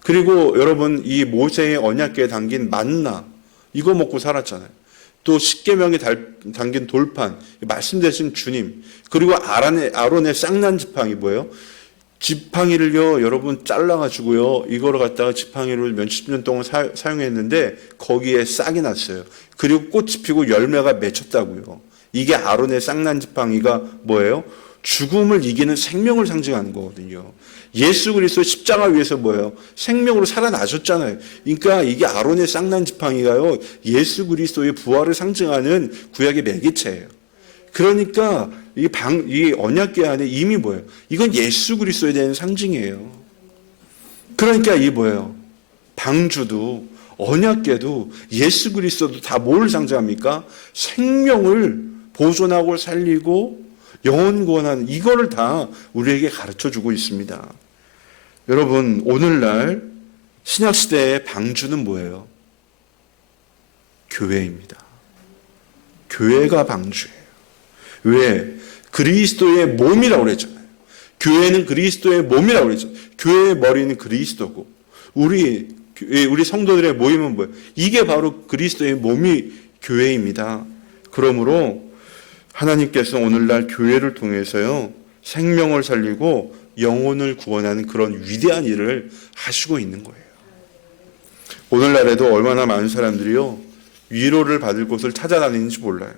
그리고 여러분, 이 모세의 언약궤에 담긴 만나, 이거 먹고 살았잖아요. 또 십계명에 담긴 돌판, 말씀되신 주님, 그리고 아론의 쌍난 지팡이 뭐예요? 지팡이를요, 여러분 잘라가지고요, 이거를 갖다가 지팡이를 몇십 년 동안 사용했는데 거기에 싹이 났어요. 그리고 꽃이 피고 열매가 맺혔다고요. 이게 아론의 쌍난 지팡이가 뭐예요? 죽음을 이기는 생명을 상징하는 거거든요. 예수 그리스도 십자가 위에서 뭐예요? 생명으로 살아나셨잖아요. 그러니까 이게 아론의 쌍난 지팡이가요, 예수 그리스도의 부활을 상징하는 구약의 매개체예요. 그러니까 이 언약궤 안에 이미 뭐예요? 이건 예수 그리스도에 대한 상징이에요. 그러니까 이 뭐예요? 방주도 언약궤도 예수 그리스도도 다 뭘 상징합니까? 생명을 보존하고 살리고 영원 구원하는 이거를 다 우리에게 가르쳐 주고 있습니다. 여러분, 오늘날 신약 시대의 방주는 뭐예요? 교회입니다. 교회가 방주예요. 왜? 그리스도의 몸이라고 그랬잖아요. 교회는 그리스도의 몸이라고 그랬잖아요. 교회의 머리는 그리스도고 우리 성도들의 모임은 뭐예요? 이게 바로 그리스도의 몸이 교회입니다. 그러므로 하나님께서 오늘날 교회를 통해서요, 생명을 살리고 영혼을 구원하는 그런 위대한 일을 하시고 있는 거예요. 오늘날에도 얼마나 많은 사람들이요, 위로를 받을 곳을 찾아다니는지 몰라요.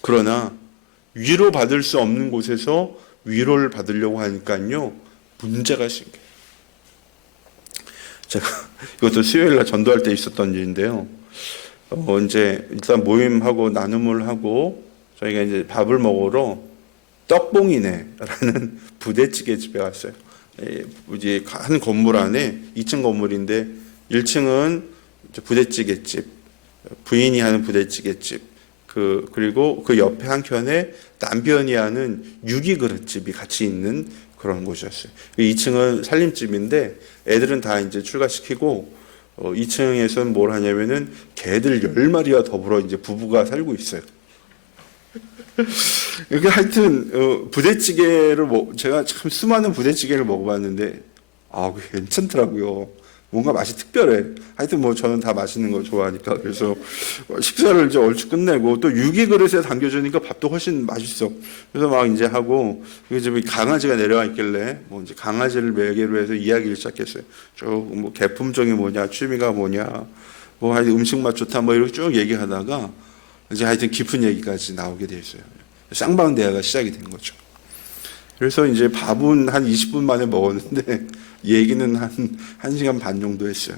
그러나 위로받을 수 없는 곳에서 위로를 받으려고 하니까요, 문제가 생겨요. 제가 이것도 수요일 날 전도할 때 있었던 일인데요. 이제 일단 모임하고 나눔을 하고 저희가 이제 밥을 먹으러 떡봉이네라는 부대찌개 집에 왔어요. 이제 한 건물 안에 2층 건물인데 1층은 부대찌개집, 부인이 하는 부대찌개집, 그리고 그 옆에 한켠에 남편이 하는 유기 그릇집이 같이 있는 그런 곳이었어요. 2층은 살림집인데 애들은 다 이제 출가시키고 2층에서는 뭘 하냐면은 개들 10마리와 더불어 이제 부부가 살고 있어요. 이게 하여튼 부대찌개를 제가 참 수많은 부대찌개를 먹어봤는데 그게 괜찮더라고요. 뭔가 맛이 특별해. 하여튼 뭐 저는 다 맛있는 거 좋아하니까 그래서 식사를 이제 얼추 끝내고 또 유기 그릇에 담겨주니까 밥도 훨씬 맛있어. 그래서 막 이제 하고 이제 강아지가 내려와 있길래 뭐 이제 강아지를 매개로 해서 이야기를 시작했어요. 뭐 개품종이 뭐냐, 취미가 뭐냐, 뭐 하여튼 음식 맛 좋다 뭐 이렇게 쭉 얘기하다가 이제 하여튼 깊은 얘기까지 나오게 됐어요. 쌍방 대화가 시작이 된 거죠. 그래서 이제 밥은 한 20분 만에 먹었는데 얘기는 한 1시간 반 정도 했어요.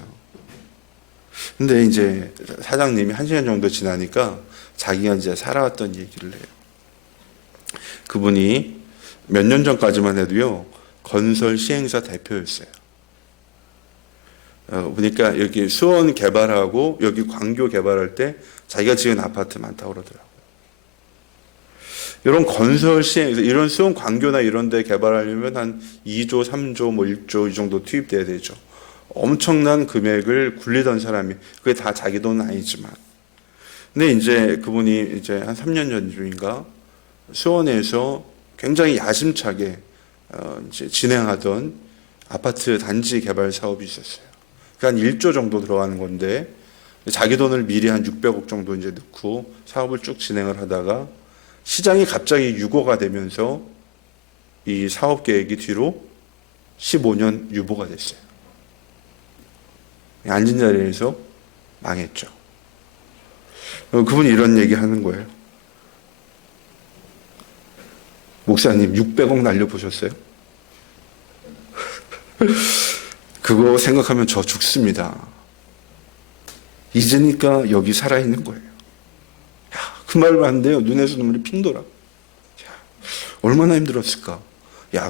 근데 이제 사장님이 1시간 정도 지나니까 자기가 이제 살아왔던 얘기를 해요. 그분이 몇 년 전까지만 해도요, 건설 시행사 대표였어요. 보니까 여기 수원 개발하고 여기 광교 개발할 때 자기가 지은 아파트 많다고 그러더라고요. 이런 건설 시행, 이런 수원 광교나 이런 데 개발하려면 한 2조, 3조, 뭐 1조 이 정도 투입돼야 되죠. 엄청난 금액을 굴리던 사람이, 그게 다 자기 돈은 아니지만. 근데 이제 그분이 이제 한 3년 전쯤인가 수원에서 굉장히 야심차게 이제 진행하던 아파트 단지 개발 사업이 있었어요. 그러니까 한 1조 정도 들어가는 건데 자기 돈을 미리 한 600억 정도 이제 넣고 사업을 쭉 진행을 하다가 시장이 갑자기 유고가 되면서 이 사업 계획이 뒤로 15년 유보가 됐어요. 앉은 자리에서 망했죠. 그분이 이런 얘기 하는 거예요. 목사님, 600억 날려보셨어요? 그거 생각하면 저 죽습니다. 잊으니까 여기 살아있는 거예요. 그 말도 안 돼요. 눈에서 눈물이 핑 돌아. 얼마나 힘들었을까.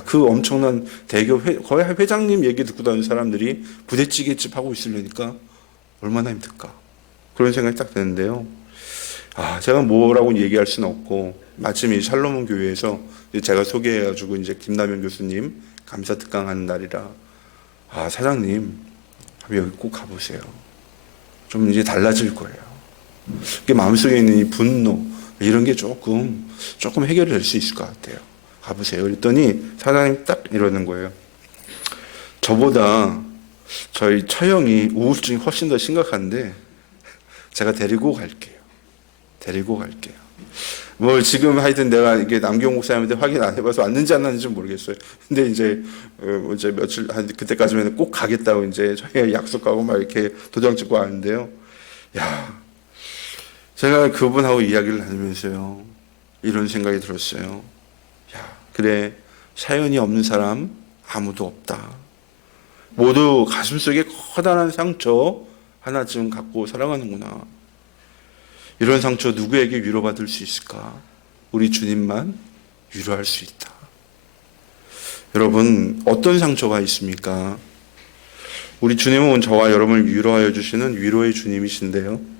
그 엄청난 대기업 거의 회장님 얘기 듣고 다니는 사람들이 부대찌개집 하고 있으려니까 얼마나 힘들까. 그런 생각이 딱 드는데요. 제가 뭐라고 얘기할 수는 없고 마침 이 샬롬온 교회에서 제가 소개해가지고 이제 김남현 교수님 감사 특강하는 날이라 사장님 여기 꼭 가보세요. 좀 이제 달라질 거예요. 마음속에 있는 이 분노 이런 게 조금 해결이 될 수 있을 것 같아요. 가보세요. 그랬더니 사장님 딱 이러는 거예요. 저보다 저희 처형이 우울증이 훨씬 더 심각한데 제가 데리고 갈게요. 뭐 지금 하여튼 내가 이게 남경 목사님한테 확인 안 해봐서 왔는지 안 왔는지 모르겠어요. 근데 이제 며칠 그때까지면 꼭 가겠다고 이제 저희가 약속하고 막 이렇게 도장 찍고 왔는데요. 제가 그분하고 이야기를 나누면서요, 이런 생각이 들었어요. 그래, 사연이 없는 사람 아무도 없다. 모두 가슴속에 커다란 상처 하나쯤 갖고 살아가는구나. 이런 상처 누구에게 위로받을 수 있을까? 우리 주님만 위로할 수 있다. 여러분, 어떤 상처가 있습니까? 우리 주님은 저와 여러분을 위로하여 주시는 위로의 주님이신데요.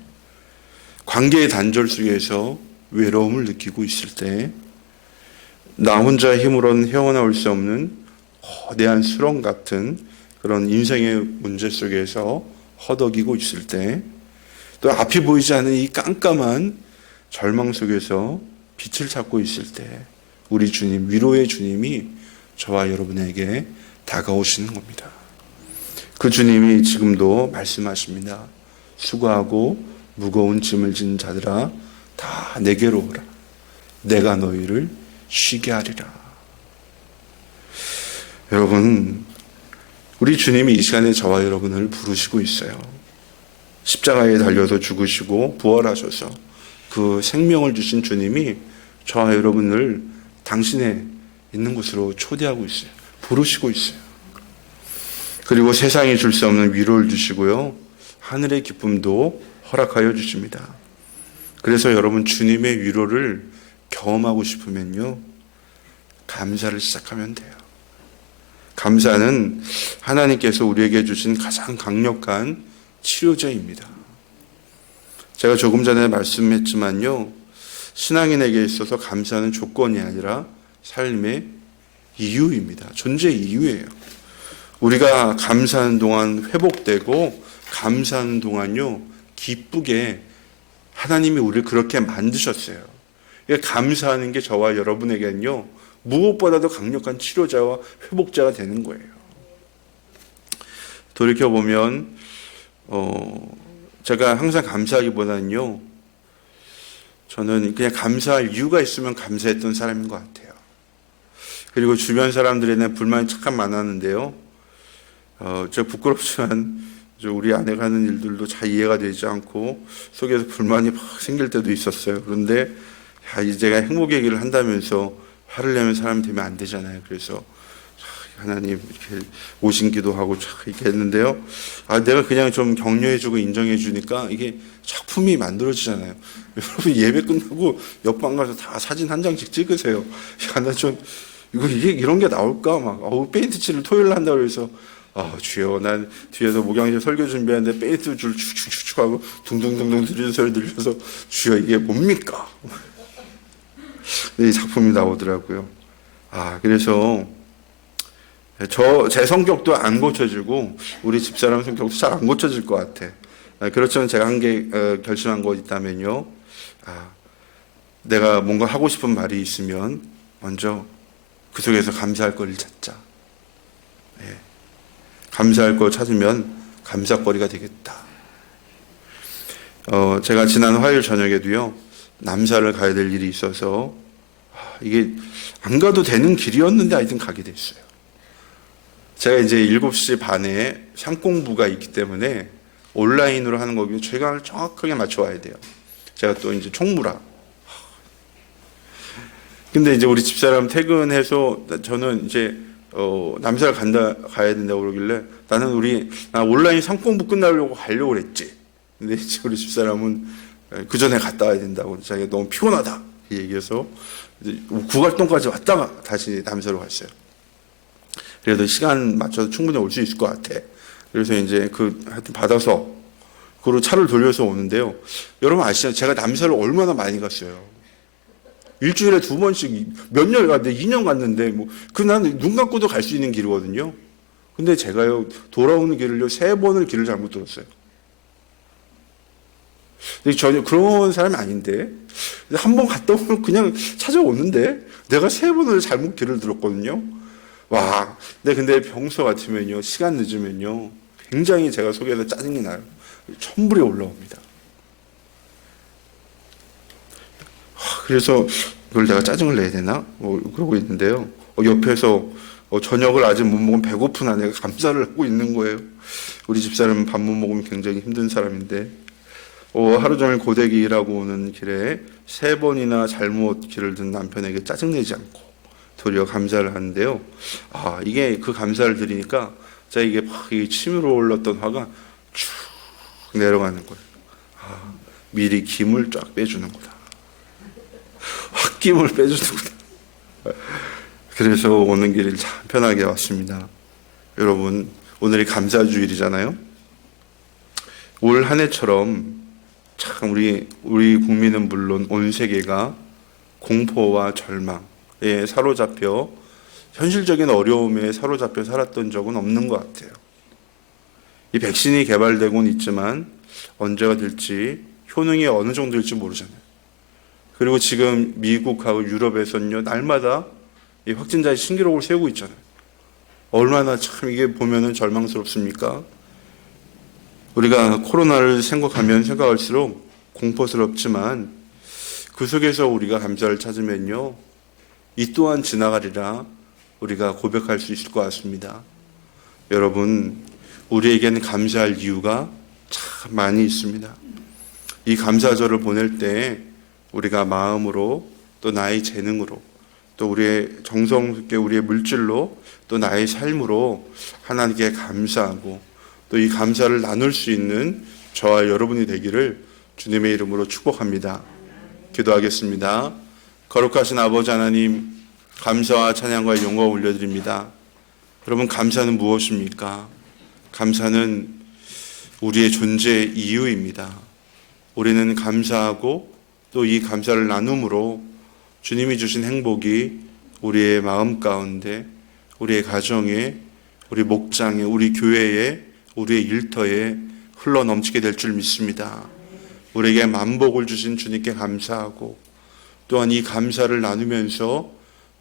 관계의 단절 속에서 외로움을 느끼고 있을 때, 나 혼자 힘으로는 헤어나올 수 없는 거대한 수렁 같은 그런 인생의 문제 속에서 허덕이고 있을 때, 또 앞이 보이지 않는 이 깜깜한 절망 속에서 빛을 찾고 있을 때, 우리 주님, 위로의 주님이 저와 여러분에게 다가오시는 겁니다. 그 주님이 지금도 말씀하십니다. 수고하고 무거운 짐을 진 자들아 다 내게로 오라. 내가 너희를 쉬게 하리라. 여러분, 우리 주님이 이 시간에 저와 여러분을 부르시고 있어요. 십자가에 달려서 죽으시고 부활하셔서 그 생명을 주신 주님이 저와 여러분을 당신의 있는 곳으로 초대하고 있어요. 부르시고 있어요. 그리고 세상이 줄 수 없는 위로를 주시고요. 하늘의 기쁨도 허락하여 주십니다. 그래서 여러분 주님의 위로를 경험하고 싶으면요. 감사를 시작하면 돼요. 감사는 하나님께서 우리에게 주신 가장 강력한 치료제입니다. 제가 조금 전에 말씀했지만요. 신앙인에게 있어서 감사는 조건이 아니라 삶의 이유입니다. 존재 이유예요. 우리가 감사하는 동안 회복되고 감사하는 동안요. 기쁘게 하나님이 우리를 그렇게 만드셨어요. 감사하는 게 저와 여러분에게는요. 무엇보다도 강력한 치료자와 회복자가 되는 거예요. 돌이켜보면 제가 항상 감사하기보다는요. 저는 그냥 감사할 이유가 있으면 감사했던 사람인 것 같아요. 그리고 주변 사람들에는 불만이 참 많았는데요. 제가 부끄럽지만 우리 아내가 하는 일들도 잘 이해가 되지 않고 속에서 불만이 막 생길 때도 있었어요. 그런데 이제 제가 행복의 길을 한다면서 화를 내면 사람이 되면 안 되잖아요. 그래서 하나님 이렇게 오신 기도하고 이렇게 했는데요. 내가 그냥 좀 격려해주고 인정해주니까 이게 작품이 만들어지잖아요. 여러분 예배 끝나고 옆방 가서 다 사진 한 장씩 찍으세요. 나 좀 이게 이런 게 나올까 막 페인트 칠을 토요일 날 한다고 그래서 주여 난 뒤에서 목양실 설교 준비하는데 페인트 줄 축축축축 하고 둥둥둥둥 들리는 소리 들려서 주여 이게 뭡니까? 이 작품이 나오더라고요. 그래서 제 성격도 안 고쳐지고 우리 집사람 성격도 잘 안 고쳐질 것 같아. 그렇지만 제가 한 게 결심한 거 있다면요. 내가 뭔가 하고 싶은 말이 있으면 먼저 그 속에서 감사할 거리를 찾자. 감사할 거 찾으면 감사거리가 되겠다. 제가 지난 화요일 저녁에도요. 남사를 가야 될 일이 있어서 이게 안 가도 되는 길이었는데 하여튼 가게 됐어요. 제가 이제 7시 반에 상 공부가 있기 때문에 온라인으로 하는 거기 시간을 정확하게 맞춰 와야 돼요. 제가 또 이제 총무라. 근데 이제 우리 집사람 퇴근해서 저는 이제 남사를 가야 된다고 그러길래 나는 온라인 상 공부 끝나려고 가려고 그랬지. 근데 이제 우리 집사람은 그 전에 갔다 와야 된다고 자기가 너무 피곤하다 얘기해서 구갈동까지 왔다가 다시 남사로 갔어요. 그래도 시간 맞춰서 충분히 올 수 있을 것 같아. 그래서 이제 하여튼 받아서 그리고 차를 돌려서 오는데요. 여러분 아시죠? 제가 남사를 얼마나 많이 갔어요. 일주일에 2번씩 몇 년 갔는데 2년 갔는데 나는 눈 감고도 갈 수 있는 길이거든요. 근데 제가요 돌아오는 길을요 3번을 길을 잘못 들었어요. 근데 전혀 그런 사람이 아닌데 한 번 갔다 오면 그냥 찾아오는데 내가 3번을 잘못 길을 들었거든요. 근데 평소 같으면요 시간 늦으면요 굉장히 제가 속에서 짜증이 나요. 천불이 올라옵니다. 그래서 이걸 내가 짜증을 내야 되나? 그러고 있는데요. 옆에서 저녁을 아직 못 먹으면 배고픈 아내가 감사를 하고 있는 거예요. 우리 집사람은 밥 못 먹으면 굉장히 힘든 사람인데 하루 종일 고데기 일하고 오는 길에 3번이나 잘못 길을 든 남편에게 짜증내지 않고 도리어 감사를 하는데요. 이게 그 감사를 드리니까 제가 이게 막 치밀어 올랐던 화가 쭉 내려가는 거예요. 미리 김을 쫙 빼주는구나. 홧김을 빼주는구나. 그래서 오는 길을 참 편하게 왔습니다. 여러분, 오늘이 감사주일이잖아요. 올 한 해처럼 참 우리 국민은 물론 온 세계가 공포와 절망에 사로잡혀 현실적인 어려움에 사로잡혀 살았던 적은 없는 것 같아요. 이 백신이 개발되고는 있지만 언제가 될지 효능이 어느 정도일지 모르잖아요. 그리고 지금 미국하고 유럽에서는요 날마다 이 확진자의 신기록을 세우고 있잖아요. 얼마나 참 이게 보면은 절망스럽습니까? 우리가 코로나를 생각하면 생각할수록 공포스럽지만 그 속에서 우리가 감사를 찾으면요 이 또한 지나가리라 우리가 고백할 수 있을 것 같습니다. 여러분, 우리에게는 감사할 이유가 참 많이 있습니다. 이 감사절을 보낼 때 우리가 마음으로 또 나의 재능으로 또 우리의 정성스럽게 우리의 물질로 또 나의 삶으로 하나님께 감사하고 또 이 감사를 나눌 수 있는 저와 여러분이 되기를 주님의 이름으로 축복합니다. 기도하겠습니다. 거룩하신 아버지 하나님, 감사와 찬양과 영광을 올려드립니다. 여러분, 감사는 무엇입니까? 감사는 우리의 존재의 이유입니다. 우리는 감사하고 또 이 감사를 나눔으로 주님이 주신 행복이 우리의 마음 가운데, 우리의 가정에, 우리 목장에, 우리 교회에, 우리의 일터에 흘러 넘치게 될 줄 믿습니다. 우리에게 만복을 주신 주님께 감사하고 또한 이 감사를 나누면서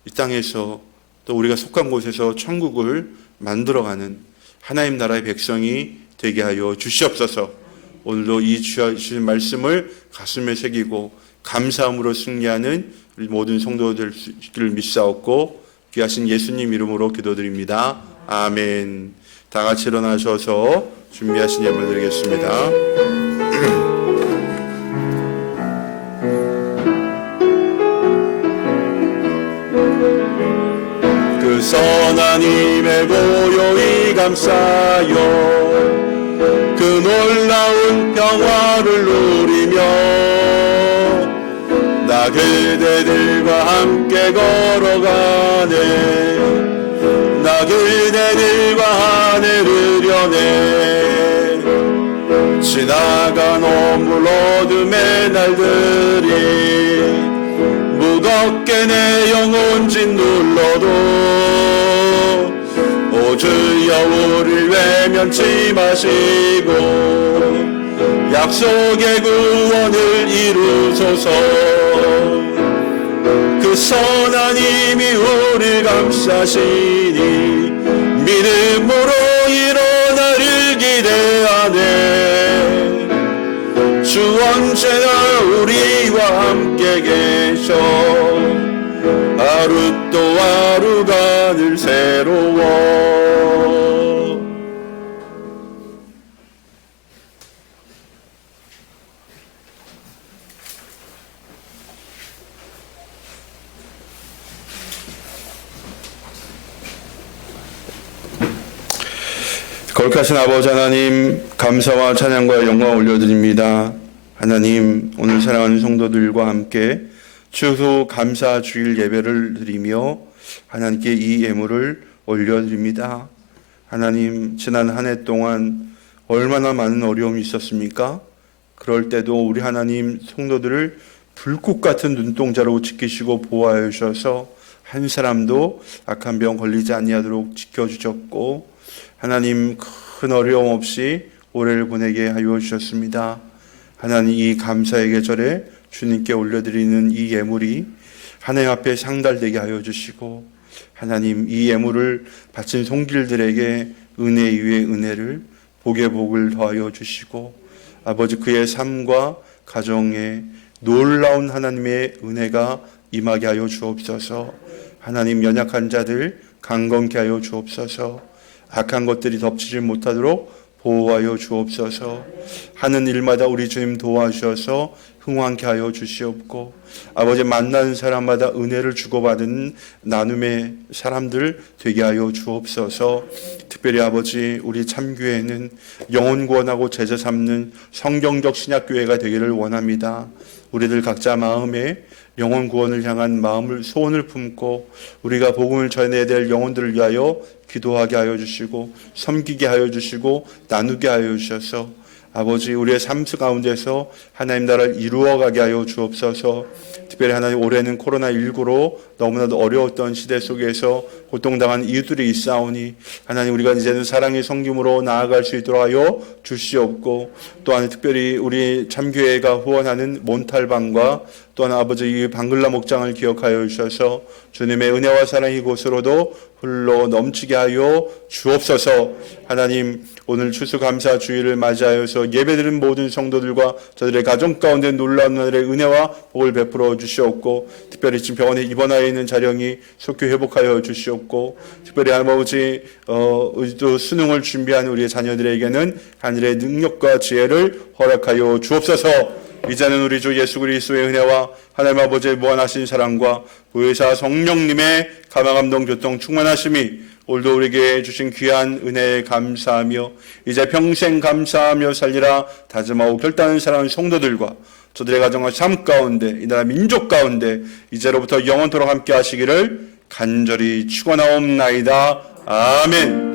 이 땅에서 또 우리가 속한 곳에서 천국을 만들어가는 하나님 나라의 백성이 되게 하여 주시옵소서. 오늘도 이 주신 말씀을 가슴에 새기고 감사함으로 승리하는 우리 모든 성도들 수 있기를 믿사옵고 귀하신 예수님 이름으로 기도드립니다. 아멘. 다 같이 일어나셔서 준비하신 예물 드리겠습니다. 그 선한 힘에 고요히 감싸요 그 놀라운 평화를 누리며 나 그대들과 함께 걸어가네 나 그대들과 하늘을 여네 지나간 온물 어둠의 날들이 무겁게 내 영혼 짓눌러도 오 주여 우릴 외면치 마시고 약속의 구원을 이루소서 그 선한 힘이 우릴 감싸시니 믿음으로 일어나를 기대하네 주 언제나 우리와 함께 계셔 하루 또 하루가 늘 새로워 거룩하신 아버지 하나님, 감사와 찬양과 영광 올려드립니다. 하나님, 오늘 사랑하는 성도들과 함께 추수 감사 주일 예배를 드리며 하나님께 이 예물을 올려드립니다. 하나님, 지난 한 해 동안 얼마나 많은 어려움이 있었습니까? 그럴 때도 우리 하나님 성도들을 불꽃 같은 눈동자로 지키시고 보호하여 주셔서 한 사람도 악한 병 걸리지 아니하도록 지켜주셨고 하나님 큰 어려움 없이 올해를 보내게 하여 주셨습니다. 하나님 이 감사의 계절에 주님께 올려드리는 이 예물이 하나님 앞에 상달되게 하여 주시고 하나님 이 예물을 바친 손길들에게 은혜 위에 은혜를 복에 복을 더하여 주시고 아버지 그의 삶과 가정에 놀라운 하나님의 은혜가 임하게 하여 주옵소서. 하나님 연약한 자들 강건케 하여 주옵소서. 악한 것들이 덮치지 못하도록 보호하여 주옵소서. 하는 일마다 우리 주님 도와주셔서 흥왕케 하여 주시옵고 아버지 만나는 사람마다 은혜를 주고받은 나눔의 사람들 되게 하여 주옵소서. 특별히 아버지 우리 참교회는 영혼 구원하고 제자 삼는 성경적 신약교회가 되기를 원합니다. 우리들 각자 마음에 영혼 구원을 향한 마음을 소원을 품고 우리가 복음을 전해야 될 영혼들을 위하여 기도하게 하여 주시고 섬기게 하여 주시고 나누게 하여 주셔서 아버지 우리의 삶 가운데서 하나님 나라를 이루어가게 하여 주옵소서. 특별히 하나님 올해는 코로나19로 너무나도 어려웠던 시대 속에서 고통당한 이웃들이 있사오니 하나님 우리가 이제는 사랑의 성김으로 나아갈 수 있도록 하여 주시옵고 또한 특별히 우리 참교회가 후원하는 몬탈방과 또한 아버지 이 방글라 목장을 기억하여 주셔서 주님의 은혜와 사랑이 곳으로도 흘러 넘치게 하여 주옵소서. 하나님 오늘 추수감사 주일을 맞이하여서 예배드린 모든 성도들과 저들의 가정 가운데 놀라운 하늘의 은혜와 복을 베풀어 주시옵고 특별히 지금 병원에 입원하여 있는 자령이 속히 회복하여 주시옵고 특별히 아버지 또 수능을 준비하는 우리의 자녀들에게는 하늘의 능력과 지혜를 허락하여 주옵소서. 이제는 우리 주 예수 그리스도의 은혜와 하나님 아버지의 무한하신 사랑과 보혜사 성령님의 감화감동 교통 충만하심이 오늘도 우리에게 주신 귀한 은혜에 감사하며 이제 평생 감사하며 살리라 다짐하고 결단하는 사랑하는 성도들과 저들의 가정과 삶 가운데 이 나라 민족 가운데 이제로부터 영원토록 함께 하시기를 간절히 축원하옵나이다. 아멘.